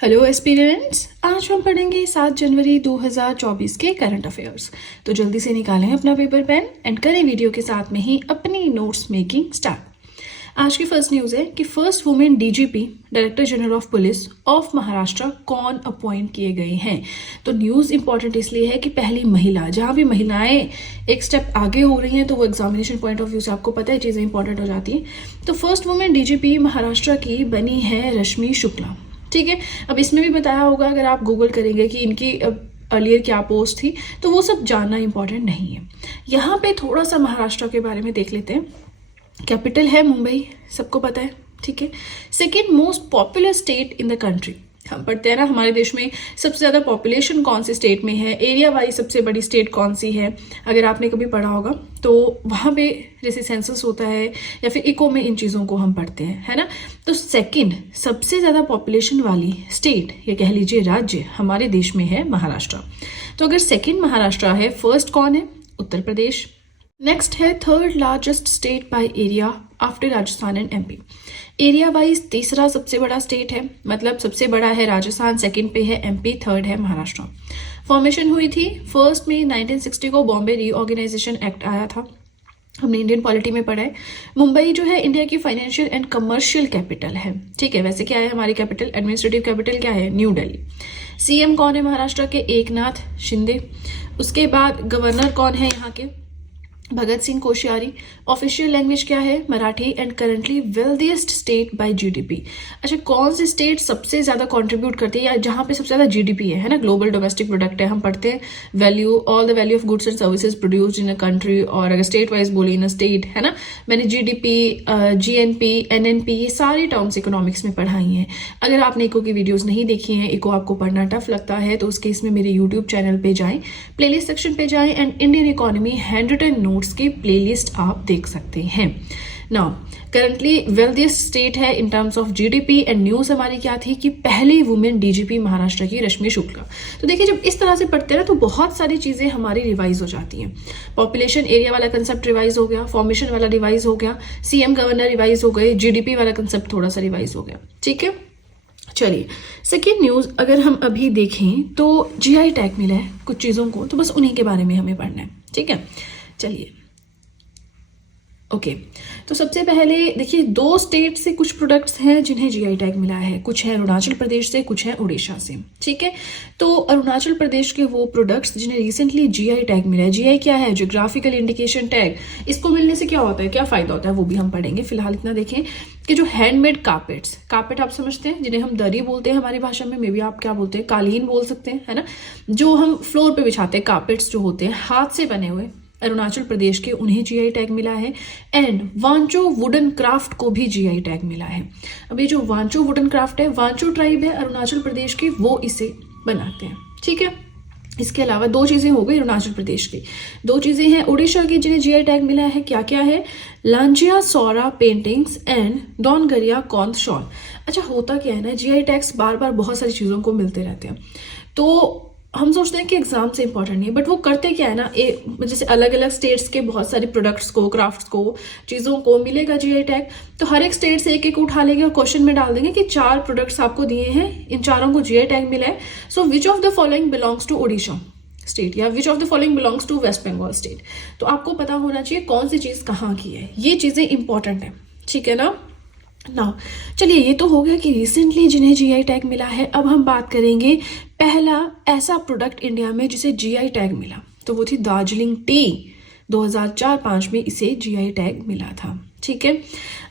Hello aspirants, आज हम पढ़ेंगे 7 जनवरी 2024 के करंट अफेयर्स। तो जल्दी से निकालें अपना पेपर पेन एंड करें वीडियो के साथ में ही अपनी नोट्स मेकिंग स्टार्ट। आज की फर्स्ट न्यूज़ है कि first women DGP director general of police of Maharashtra कौन अपॉइंट किए गए हैं। तो न्यूज़ इंपॉर्टेंट इसलिए है कि पहली महिला, जहां भी महिलाएं एक स्टेप आगे हो रही हैं तो वो एग्जामिनेशन पॉइंट ऑफ व्यू से आपको पता है चीज़ें इंपॉर्टेंट हो जाती हैं। तो फर्स्ट वुमेन डीजीपी महाराष्ट्र की बनी है रश्मि शुक्ला। ठीक है, अब इसमें भी बताया होगा, अगर आप गूगल करेंगे कि इनकी अर्लियर क्या पोस्ट थी तो वो सब जानना इंपॉर्टेंट नहीं है। यहाँ पे थोड़ा सा महाराष्ट्र के बारे में देख लेते हैं। कैपिटल है मुंबई, सबको पता है। ठीक है, second most popular state in the country. हम पढ़ते हैं ना हमारे देश में सबसे ज्यादा पॉपुलेशन कौन से स्टेट में है, एरिया वाइज सबसे बड़ी स्टेट कौन सी है। अगर आपने कभी पढ़ा होगा तो वहां पे जैसे सेंसस होता है या फिर इको में इन चीजों को हम पढ़ते हैं, है ना। तो सेकंड सबसे ज्यादा पॉपुलेशन वाली स्टेट या कह लीजिए राज्य हमारे देश में है महाराष्ट्र। तो अगर सेकंड महाराष्ट्र है, फर्स्ट कौन है? उत्तर प्रदेश। नेक्स्ट है third largest state by area after Rajasthan and MP. Area wise तीसरा सबसे बड़ा स्टेट है, मतलब सबसे बड़ा है राजस्थान, सेकंड पे है एमपी, थर्ड है महाराष्ट्र। फॉर्मेशन हुई थी फर्स्ट में 1960 को बॉम्बे रीऑर्गेनाइजेशन एक्ट आया था, हमने इंडियन पॉलिटी में पढ़ा है। मुंबई जो है इंडिया की फाइनेंशियल एंड कमर्शियल कैपिटल है। ठीक है, वैसे क्या है हमारी कैपिटल? एडमिनिस्ट्रेटिव कैपिटल क्या है? न्यू दिल्ली। सीएम कौन है महाराष्ट्र के? एकनाथ शिंदे। उसके बाद गवर्नर कौन है यहाँ के? भगत सिंह कोश्यारी। ऑफिशियल लैंग्वेज क्या है? Marathi. And currently wealthiest state by GDP. अच्छा, कौन सी स्टेट सबसे ज्यादा कंट्रीब्यूट करती है या जहां पे सबसे ज्यादा जीडीपी है ना, ग्लोबल डोमेस्टिक प्रोडक्ट है। हम पढ़ते हैं value, all the value of goods and services produced in a country, और अगर स्टेट वाइज बोले इन अ स्टेट, है ना। मैंने जीडीपी, जीएनपी, एनएनपी, ये सारी टर्म्स इकोनॉमिक्स में पढ़ाई हैं। अगर आपने इको की वीडियोज नहीं देखी हैं, इको आपको पढ़ना टफ लगता है, तो उस केस में मेरे यूट्यूब चैनल पे जाएं, प्लेलिस्ट सेक्शन पे जाएं and Indian economy hand written notes की प्लेलिस्ट आप देख सकते हैं। नाउ करंटली वेल्दीएस्ट स्टेट है in terms of GDP. And news हमारी क्या थी कि पहली वुमेन डीजीपी महाराष्ट्र की रश्मि शुक्ला। तो देखिए, जब इस तरह से पढ़ते हैं ना तो बहुत सारी चीजें हमारी रिवाइज हो जाती हैं। पॉपुलेशन एरिया वाला कंसेप्ट रिवाइज हो गया, फॉर्मेशन वाला रिवाइज हो गया, सीएम गवर्नर रिवाइज हो गए, जीडीपी वाला कंसेप्ट थोड़ा सा रिवाइज हो गया। ठीक है, चलिए सेकेंड न्यूज अगर हम अभी देखें तो जीआई टैग मिला है कुछ चीजों को, तो बस उन्हीं के बारे में हमें पढ़ना है। ठीक है, चलिए ओके। तो सबसे पहले देखिए, दो स्टेट से कुछ प्रोडक्ट्स हैं जिन्हें जीआई टैग मिला है। कुछ है अरुणाचल प्रदेश से, कुछ है उड़ीसा से। ठीक है, तो अरुणाचल प्रदेश के वो प्रोडक्ट्स जिन्हें रिसेंटली जीआई टैग मिला है। जीआई क्या है? Geographical indication tag. इसको मिलने से क्या होता है, क्या फायदा होता है, वो भी हम पढ़ेंगे। फिलहाल इतना देखें कि जो हैंडमेड कार्पेट्स, कार्पेट आप समझते हैं जिन्हें हम दरी बोलते हैं हमारी भाषा में, मे बी आप क्या बोलते हैं, कालीन बोल सकते हैं, है ना। जो हम फ्लोर पे बिछाते हैं, कार्पेट्स जो होते हैं हाथ से बने हुए, अरुणाचल प्रदेश के, उन्हें जीआई टैग मिला है। एंड वांचो वुडन क्राफ्ट को भी जीआई टैग मिला है। अब ये जो वांचो वुडन क्राफ्ट है, वांचो ट्राइब है अरुणाचल प्रदेश की, वो इसे बनाते हैं। ठीक है, इसके अलावा दो चीजें हो गई अरुणाचल प्रदेश की। दो चीजें हैं उड़ीसा की जिन्हें जीआई टैग मिला है। क्या क्या है? लांजिया सौरा पेंटिंग्स एंड डॉनगरिया कौंद शॉल। अच्छा, होता क्या है ना, जीआई टैग्स बार बार बहुत सारी चीजों को मिलते रहते हैं, तो हम सोचते हैं कि एग्जाम से इंपॉर्टेंट नहीं है, बट वो करते क्या है ना, जैसे अलग अलग स्टेट्स के बहुत सारे प्रोडक्ट्स को, क्राफ्ट्स को, चीजों को मिलेगा जीआई टैग, तो हर एक स्टेट से एक एक उठा लेंगे और क्वेश्चन में डाल देंगे कि 4 प्रोडक्ट्स आपको दिए हैं, इन चारों को जीआई टैग मिला है। So which of the following belongs to Odisha state या which of the following belongs to West Bengal state. तो आपको पता होना चाहिए कौन सी चीज कहाँ की है, ये चीजें इंपॉर्टेंट है। ठीक है ना। नाउ चलिए, ये तो हो गया कि रिसेंटली जिन्हें जीआई टैग मिला है। अब हम बात करेंगे पहला ऐसा प्रोडक्ट इंडिया में जिसे जीआई टैग मिला, तो वो थी दार्जिलिंग टी। 2004-5 में इसे जीआई टैग मिला था। ठीक है,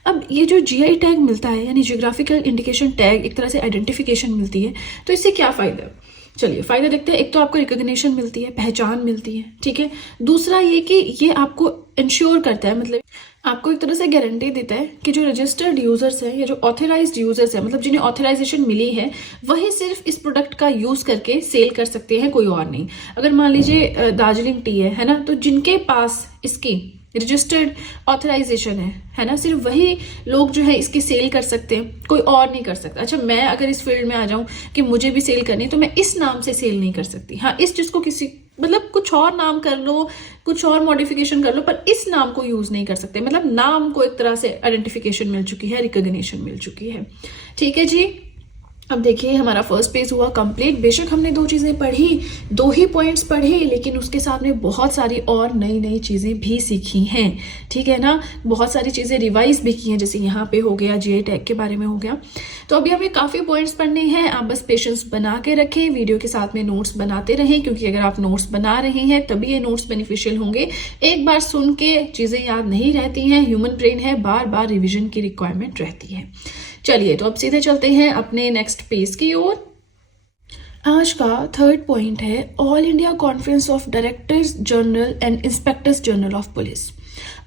अब ये जो जीआई टैग मिलता है यानी जियोग्राफिकल इंडिकेशन टैग, एक तरह से आइडेंटिफिकेशन मिलती है, तो इससे क्या फायदा है? चलिए फायदा देखते हैं। एक तो आपको रिकॉग्निशन मिलती है, पहचान मिलती है। ठीक है, दूसरा ये कि ये आपको इंश्योर करता है, मतलब आपको एक तरह से गारंटी देता है कि जो रजिस्टर्ड यूजर्स हैं या जो ऑथराइज्ड यूजर्स हैं, मतलब जिन्हें ऑथराइजेशन मिली है, वही सिर्फ इस प्रोडक्ट का यूज करके सेल कर सकते हैं, कोई और नहीं। अगर मान लीजिए दार्जिलिंग टी है ना, तो जिनके पास इसकी रजिस्टर्ड ऑथराइजेशन है ना, सिर्फ वही लोग जो है इसकी सेल कर सकते हैं, कोई और नहीं कर सकता। अच्छा, मैं अगर इस फील्ड में आ जाऊं कि मुझे भी सेल करनी है, तो मैं इस नाम से सेल नहीं कर सकती। हाँ, इस चीज को किसी, मतलब कुछ और नाम कर लो, कुछ और मॉडिफिकेशन कर लो, पर इस नाम को यूज नहीं कर सकते। मतलब नाम को एक तरह से आइडेंटिफिकेशन मिल चुकी है, रिकॉग्निशन मिल चुकी है। ठीक है जी। अब देखिए हमारा फर्स्ट पेज हुआ कंप्लीट। बेशक हमने दो चीज़ें पढ़ी, दो ही पॉइंट्स पढ़े, लेकिन उसके साथ में बहुत सारी और नई नई चीज़ें भी सीखी हैं, ठीक है ना। बहुत सारी चीज़ें रिवाइज भी की हैं, जैसे यहाँ पे हो गया, जीआई टैग के बारे में हो गया। तो अभी हमें काफ़ी पॉइंट्स पढ़ने हैं, आप बस पेशेंस बना के रखें, वीडियो के साथ में नोट्स बनाते रहें, क्योंकि अगर आप नोट्स बना रहे हैं तभी ये नोट्स बेनिफिशियल होंगे। एक बार सुन के चीज़ें याद नहीं रहती हैं, ह्यूमन ब्रेन है, बार बार रिविजन की रिक्वायरमेंट रहती है। चलिए तो अब सीधे चलते हैं अपने नेक्स्ट पेज की ओर। आज का थर्ड पॉइंट है all India conference of directors general and inspectors general of police.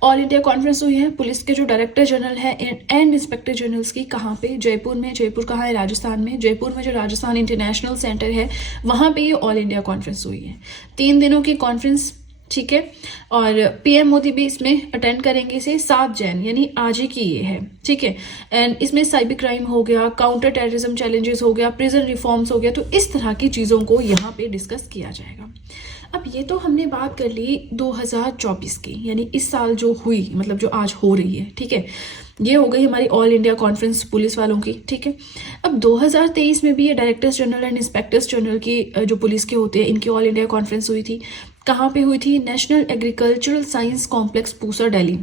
All India conference हुई है पुलिस के जो डायरेक्टर जनरल है एंड इंस्पेक्टर जनरल्स की, कहाँ पे? जयपुर में। जयपुर कहाँ है? राजस्थान में। जयपुर में जो राजस्थान इंटरनेशनल सेंटर है वहाँ पे ये ऑल इंडिया कॉन्फ्रेंस हुई है। 3 दिनों की कॉन्फ्रेंस, ठीक है। और पीएम मोदी भी इसमें अटेंड करेंगे, इसे 7 जैन यानी आज ही की ये है, ठीक है। एंड इसमें साइबर क्राइम हो गया, काउंटर टेररिज्म चैलेंजेस हो गया, प्रिजन रिफॉर्म्स हो गया, तो इस तरह की चीज़ों को यहाँ पे डिस्कस किया जाएगा। अब ये तो हमने बात कर ली 2024 की, यानी इस साल जो हुई, मतलब जो आज हो रही है, ठीक है। ये हो गई हमारी ऑल इंडिया कॉन्फ्रेंस पुलिस वालों की, ठीक है। अब 2023 में भी ये directors general and inspectors general की जो पुलिस के होते हैं, इनकी ऑल इंडिया कॉन्फ्रेंस हुई थी। कहाँ पे हुई थी? National agricultural science complex Pusa, Delhi.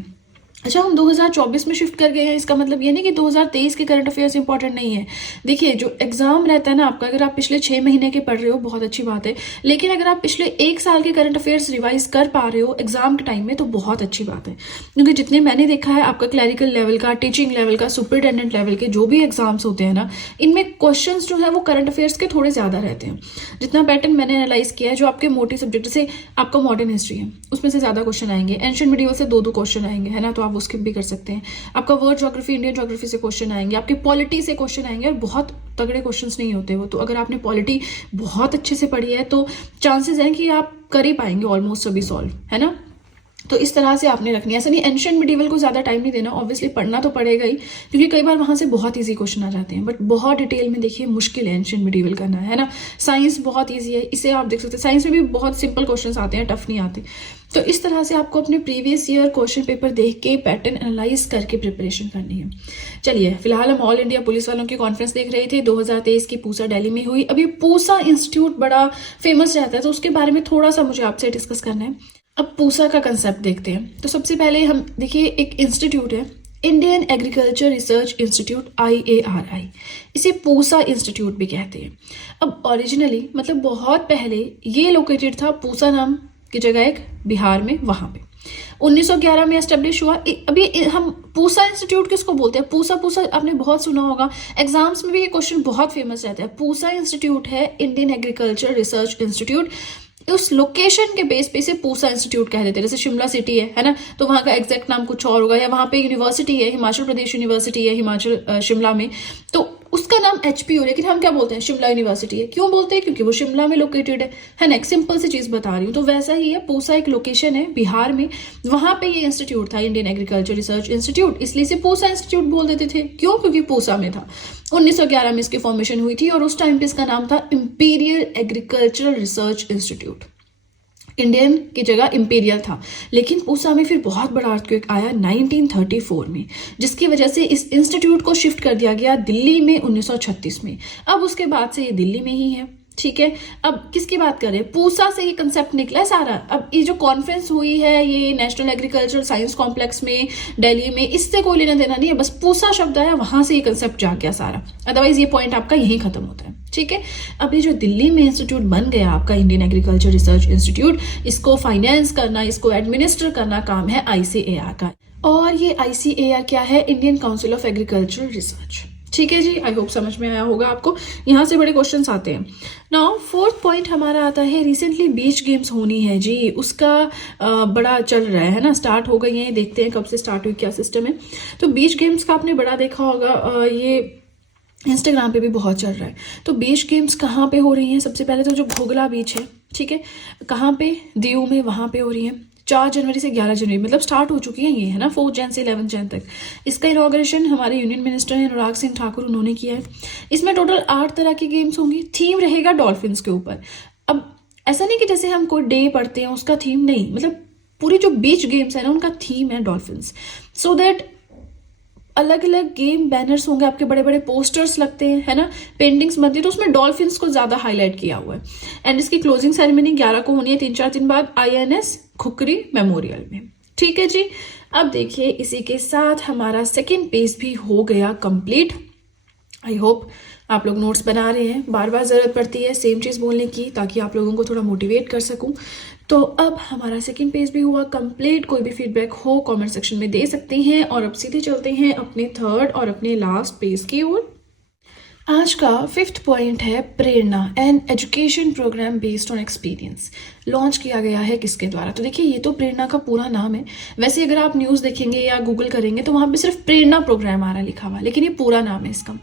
अच्छा, हम 2024 में शिफ्ट कर गए हैं, इसका मतलब ये नहीं कि 2023 के करंट अफेयर्स इंपॉर्टेंट नहीं है। देखिए जो एग्जाम रहता है ना आपका, अगर आप पिछले 6 महीने के पढ़ रहे हो बहुत अच्छी बात है, लेकिन अगर आप पिछले 1 साल के करंट अफेयर्स रिवाइज कर पा रहे हो एग्जाम के टाइम में तो बहुत अच्छी बात है। क्योंकि जितने मैंने देखा है आपका क्लैरिकल लेवल का, टीचिंग लेवल का, सुपरिटेंडेंट लेवल के जो भी एग्जाम्स होते हैं ना, इनमें क्वेश्चन जो है वो करंट अफेयर्स के थोड़े ज्यादा रहते हैं। जितना पैटर्न मैंने एनालाइज किया है, जो आपके मोटी सब्जेक्ट से आपका मॉडर्न हिस्ट्री है उसमें से ज्यादा क्वेश्चन आएंगे, एंशिएंट मिडिवल से 2-2 क्वेश्चन आएंगे, है ना, तो आप वो स्किप भी कर सकते हैं। आपका वर्ल्ड ज्योग्राफी, इंडियन ज्योग्राफी से क्वेश्चन आएंगे, आपकी पॉलिटी से क्वेश्चन आएंगे, और बहुत तगड़े क्वेश्चंस नहीं होते वो। तो अगर आपने पॉलिटी बहुत अच्छे से पढ़ी है तो चांसेस हैं कि आप कर ही पाएंगे ऑलमोस्ट सभी सॉल्व, है ना। तो इस तरह से आपने रखनी है। ऐसा नहीं एंशिएंट मिडिवल को ज्यादा टाइम नहीं देना, ऑब्वियसली पढ़ना तो पड़ेगा ही, क्योंकि कई बार वहां से बहुत इजी क्वेश्चन आ जाते हैं, बट बहुत डिटेल में देखिए मुश्किल है एंशिएंट मिडिवल करना, है ना। साइंस बहुत ईजी है, इसे आप देख सकते हैं। साइंस में भी बहुत सिंपल क्वेश्चन आते हैं, टफ नहीं आते। तो इस तरह से आपको अपने प्रीवियस ईयर क्वेश्चन पेपर देख के पैटर्न एनालाइज करके प्रिपरेशन करनी है। चलिए फिलहाल हम ऑल इंडिया पुलिस वालों की कॉन्फ्रेंस देख रहे थे, 2023 की पूसा दिल्ली में हुई। अभी पूसा इंस्टीट्यूट बड़ा फेमस रहता है, तो उसके बारे में थोड़ा सा मुझे आपसे डिस्कस करना है। अब पूसा का कंसेप्ट देखते हैं। तो सबसे पहले हम देखिए, एक इंस्टीट्यूट है Indian agriculture research institute, IARI, इसे पूसा इंस्टीट्यूट भी कहते हैं। अब ओरिजिनली मतलब बहुत पहले ये लोकेटेड था पूसा नाम की जगह एक बिहार में, वहां पे 1911 में एस्टेब्लिश हुआ। अभी हम पूसा इंस्टीट्यूट किसको बोलते हैं? पूसा पूसा आपने बहुत सुना होगा, एग्जाम्स में भी ये क्वेश्चन बहुत फेमस रहता है। पूसा इंस्टीट्यूट है इंडियन एग्रीकल्चर रिसर्च इंस्टीट्यूट। उस लोकेशन के बेस पे इसे पूसा इंस्टीट्यूट कह देते हैं। जैसे शिमला सिटी है ना, तो वहां का एग्जैक्ट नाम कुछ और होगा, या वहां पे यूनिवर्सिटी है, हिमाचल प्रदेश यूनिवर्सिटी है हिमाचल शिमला में, तो उसका नाम HPU, लेकिन हम क्या बोलते हैं? शिमला यूनिवर्सिटी है। क्यों बोलते हैं? क्योंकि वो शिमला में लोकेटेड है ना। एक सिंपल सी चीज बता रही हूँ। तो वैसा ही है, पूसा एक लोकेशन है बिहार में, वहां पे ये इंस्टीट्यूट था इंडियन एग्रीकल्चर रिसर्च इंस्टीट्यूट, इसलिए इसे पूसा इंस्टीट्यूट बोल देते थे। क्यों? क्योंकि पूसा में था। 1911 में इसकी फॉर्मेशन हुई थी, और उस टाइम पे इसका नाम था imperial agricultural research institute. Indian की जगह इंपीरियल था। लेकिन पूसा में फिर बहुत बड़ा अर्थक्वेक आया 1934 में, जिसकी वजह से इस इंस्टीट्यूट को शिफ्ट कर दिया गया दिल्ली में 1936 में। अब उसके बाद से ये दिल्ली में ही है, ठीक है। अब किसकी बात करें? पूसा से ये कंसेप्ट निकला है सारा। अब ये जो कॉन्फ्रेंस हुई है ये नेशनल एग्रीकल्चर साइंस कॉम्प्लेक्स में दिल्ली में, इससे कोई लेना देना नहीं है, बस पूसा शब्द आया वहां से ये कंसेप्ट जा गया सारा। अदरवाइज ये पॉइंट आपका यहीं खत्म होता है, ठीक है। अब ये जो दिल्ली में इंस्टीट्यूट बन गया आपका इंडियन एग्रीकल्चर रिसर्च इंस्टीट्यूट, इसको फाइनेंस करना, इसको एडमिनिस्टर करना काम है ICAR का। और ये ICAR क्या है? Indian council of agriculture research, ठीक है जी। आई होप समझ में आया होगा आपको। यहाँ से बड़े क्वेश्चंस आते हैं। नाउ फोर्थ पॉइंट हमारा आता है, रिसेंटली बीच गेम्स होनी है जी, उसका बड़ा चल रहा है ना, स्टार्ट हो गई है। देखते हैं कब से स्टार्ट हुई, क्या सिस्टम है। तो बीच गेम्स का आपने बड़ा देखा होगा, ये इंस्टाग्राम पे भी बहुत चल रहा है। तो बीच गेम्स कहाँ पे हो रही हैं? सबसे पहले तो जो घोगला बीच है, ठीक है, कहाँ पे? दीव में, वहां पे हो रही है। 4 जनवरी से 11 जनवरी मतलब स्टार्ट हो चुकी है ये, है ना, 4 जैन से 11 जैन तक। इसका इनॉग्रेशन हमारे यूनियन मिनिस्टर हैं अनुराग सिंह ठाकुर, उन्होंने किया है। इसमें टोटल 8 तरह की गेम्स होंगी। थीम रहेगा डॉल्फिन्स के ऊपर। अब ऐसा नहीं कि जैसे हम कोई डे पढ़ते हैं उसका थीम नहीं, मतलब पूरी जो बीच गेम्स है ना उनका थीम है डॉल्फिन्स, सो दैट अलग अलग गेम बैनर्स होंगे, आपके बड़े बड़े पोस्टर्स लगते हैं, है ना, पेंटिंग्स बनती है, तो उसमें डॉल्फिन्स को ज्यादा हाईलाइट किया हुआ है। एंड इसकी क्लोजिंग सेरेमनी 11 को होनी है, 3-4 दिन बाद, INS खुकरी मेमोरियल में। ठीक है जी। अब देखिए इसी के साथ हमारा सेकेंड पेज भी हो गया कंप्लीट। आई होप आप लोग नोट्स बना रहे हैं। बार बार ज़रूरत पड़ती है सेम चीज़ बोलने की, ताकि आप लोगों को थोड़ा मोटिवेट कर सकूं। तो अब हमारा सेकेंड पेज भी हुआ कंप्लीट। कोई भी फीडबैक हो कमेंट सेक्शन में दे सकते हैं। और अब सीधे चलते हैं अपने थर्ड और अपने लास्ट पेज की ओर। आज का 5th पॉइंट है Prerna and education program based on experience. Launch किया गया है किसके द्वारा? तो देखिए ये तो प्रेरणा का पूरा नाम है। वैसे अगर आप न्यूज़ देखेंगे या गूगल करेंगे तो वहाँ पे सिर्फ प्रेरणा प्रोग्राम आ रहा लिखा हुआ, लेकिन ये पूरा नाम है इसका।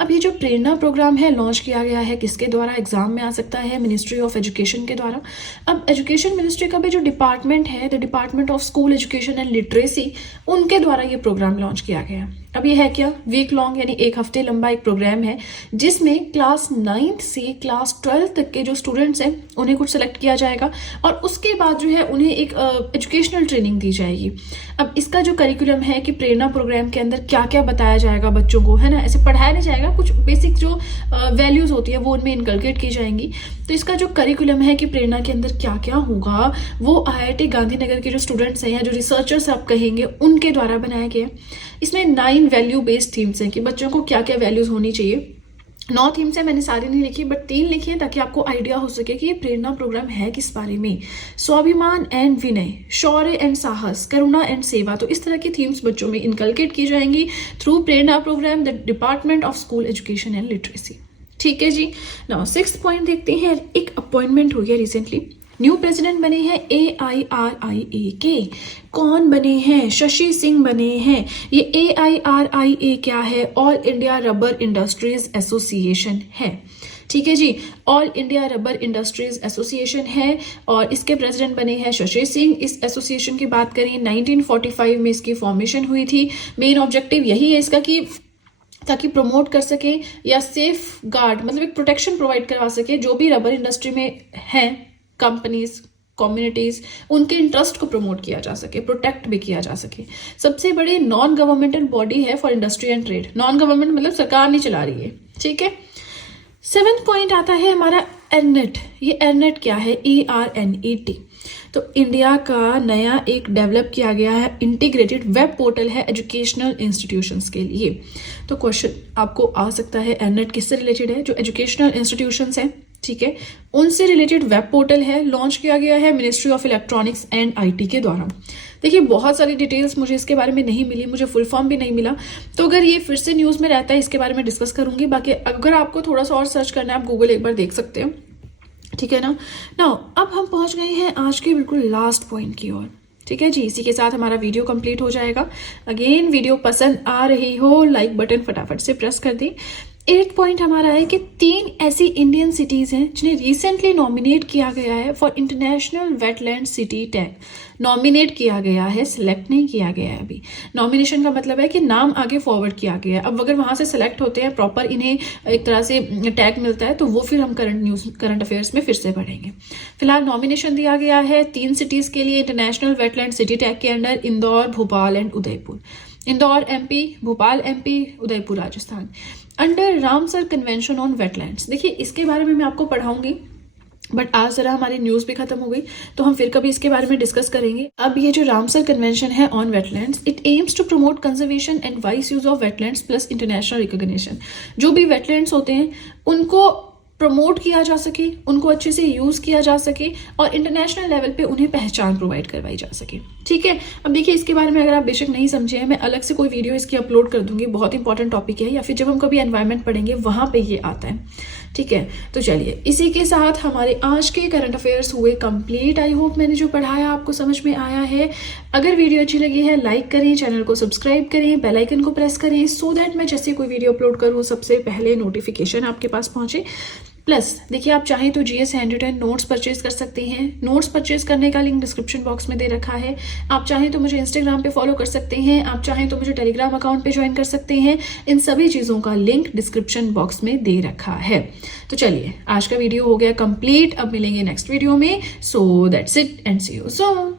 अब ये जो प्रेरणा प्रोग्राम है लॉन्च किया गया है किसके द्वारा? एग्जाम में आ सकता है, मिनिस्ट्री ऑफ एजुकेशन के द्वारा। अब एजुकेशन मिनिस्ट्री का भी जो डिपार्टमेंट है, the department of school education and literacy, उनके द्वारा ये प्रोग्राम लॉन्च किया गया है। अब ये है क्या? वीक लॉन्ग यानी 1 हफ्ते लंबा एक प्रोग्राम है, जिसमें क्लास 9th से क्लास 12th तक के जो स्टूडेंट्स हैं उन्हें कुछ सेलेक्ट किया जाएगा और उसके बाद जो है उन्हें एक एजुकेशनल ट्रेनिंग दी जाएगी। अब इसका जो करिकुलम है कि प्रेरणा प्रोग्राम के अंदर क्या क्या बताया जाएगा बच्चों को, है ना, ऐसे पढ़ाया नहीं जाएगा, कुछ बेसिक जो वैल्यूज होती है वो उनमें इनकलकेट की जाएंगी। तो इसका जो करिकुलम है कि प्रेरणा के अंदर क्या क्या होगा, वो IIT गांधीनगर के जो स्टूडेंट्स हैं या जो रिसर्चर्स आप कहेंगे उनके द्वारा बनाया गया है। इसमें 9 वैल्यू बेस्ड थीम्स हैं कि बच्चों को क्या क्या वैल्यूज होनी चाहिए। 9 थीम्स है, मैंने सारी नहीं लिखी बट 3 लिखी है ताकि आपको आइडिया हो सके कि ये प्रेरणा प्रोग्राम है किस बारे में। स्वाभिमान एंड विनय, शौर्य एंड साहस, करुणा एंड सेवा। तो इस तरह की थीम्स बच्चों में इनकलकेट की जाएंगी through Prerna program, the department of school education and literacy. ठीक है जी। नाउ 6th पॉइंट देखते हैं। एक अपॉइंटमेंट हो गया रिसेंटली, न्यू प्रेसिडेंट बने हैं AIRIA के। कौन बने हैं? शशि सिंह बने हैं। ये AIRIA क्या है? All India rubber industries association है। ठीक है जी, all India rubber industries association है और इसके प्रेसिडेंट बने हैं शशि सिंह। इस एसोसिएशन की बात करें 1945 में इसकी फॉर्मेशन हुई थी। मेन ऑब्जेक्टिव यही है इसका कि ताकि प्रमोट कर सके या सेफ गार्ड, मतलब एक प्रोटेक्शन प्रोवाइड करवा सके जो भी रबर इंडस्ट्री में हैं कंपनीज, कम्युनिटीज, उनके इंटरेस्ट को प्रमोट किया जा सके, प्रोटेक्ट भी किया जा सके। सबसे बड़ी नॉन गवर्नमेंटल बॉडी है for industry and trade. Non government मतलब सरकार नहीं चला रही है। ठीक है। 7th पॉइंट आता है हमारा ERNET। ये ERNET क्या है? ERNET। तो इंडिया का नया एक डेवलप किया गया है इंटीग्रेटेड वेब पोर्टल है एजुकेशनल इंस्टीट्यूशंस के लिए। तो क्वेश्चन आपको आ सकता है ERNET किससे रिलेटेड है? जो एजुकेशनल इंस्टीट्यूशंस हैं, ठीक है, उनसे रिलेटेड वेब पोर्टल है। लॉन्च किया गया है ministry of electronics and IT के द्वारा। देखिए बहुत सारी डिटेल्स मुझे इसके बारे में नहीं मिली, मुझे फुल फॉर्म भी नहीं मिला, तो अगर ये फिर से न्यूज़ में रहता है इसके बारे में डिस्कस करूंगी। बाकी अगर आपको थोड़ा सा और सर्च करना है आप गूगल एक बार देख सकते हैं। ठीक है ना। नाउ अब हम पहुंच गए हैं आज के बिल्कुल लास्ट पॉइंट की ओर। ठीक है जी, इसी के साथ हमारा वीडियो कंप्लीट हो जाएगा। अगेन वीडियो पसंद आ रही हो लाइक बटन फटाफट से प्रेस कर दें। 8th पॉइंट हमारा है कि 3 ऐसी इंडियन सिटीज हैं जिन्हें रिसेंटली नॉमिनेट किया गया है for international wetland city tag. Nominate किया गया है, सिलेक्ट नहीं किया गया है अभी। नॉमिनेशन का मतलब है कि नाम आगे फॉरवर्ड किया गया है। अब अगर वहां से सिलेक्ट होते हैं, प्रॉपर इन्हें एक तरह से टैग मिलता है, तो वो फिर हम करंट अफेयर्स में फिर से पढ़ेंगे। फिलहाल नॉमिनेशन दिया गया है 3 सिटीज के लिए इंटरनेशनल वेटलैंड सिटी टैग के under, Indore, Bhopal and Udaipur. Indore MP, Bhopal MP, Udaipur Rajasthan, under Ramsar convention on wetlands. देखिए इसके बारे में मैं आपको पढ़ाऊंगी बट आज जरा हमारी न्यूज़ भी खत्म हो गई तो हम फिर कभी इसके बारे में डिस्कस करेंगे। अब ये जो रामसर कन्वेंशन है on wetlands, it aims to promote conservation and wise use of wetlands plus international recognition. जो भी वेटलैंड्स होते हैं उनको प्रमोट किया जा सके, उनको अच्छे से यूज किया जा सके और इंटरनेशनल लेवल पे उन्हें पहचान प्रोवाइड करवाई जा सके। ठीक है। अब देखिए इसके बारे में अगर आप बेशक नहीं समझे हैं, मैं अलग से कोई वीडियो इसकी अपलोड कर दूंगी, बहुत इंपॉर्टेंट टॉपिक है, या फिर जब हम कभी एनवायरनमेंट पढ़ेंगे वहां पे ये आता है। ठीक है। तो चलिए इसी के साथ हमारे आज के करंट अफेयर्स हुए कंप्लीट। आई होप मैंने जो पढ़ाया आपको समझ में आया है। अगर वीडियो अच्छी लगी है लाइक करें, चैनल को सब्सक्राइब करें, बेल आइकन को प्रेस करें सो दैट मैं जैसे कोई वीडियो अपलोड करूँ सबसे पहले नोटिफिकेशन आपके पास पहुंचे। प्लस देखिए आप चाहें तो GS हैंडरिटन नोट्स परचेज कर सकते हैं। नोट्स परचेज करने का लिंक डिस्क्रिप्शन बॉक्स में दे रखा है। आप चाहें तो मुझे इंस्टाग्राम पे फॉलो कर सकते हैं, आप चाहें तो मुझे टेलीग्राम अकाउंट पे ज्वाइन कर सकते हैं। इन सभी चीज़ों का लिंक डिस्क्रिप्शन बॉक्स में दे रखा है। तो चलिए आज का वीडियो हो गया कंप्लीट। अब मिलेंगे नेक्स्ट वीडियो में। So that's it and see you soon.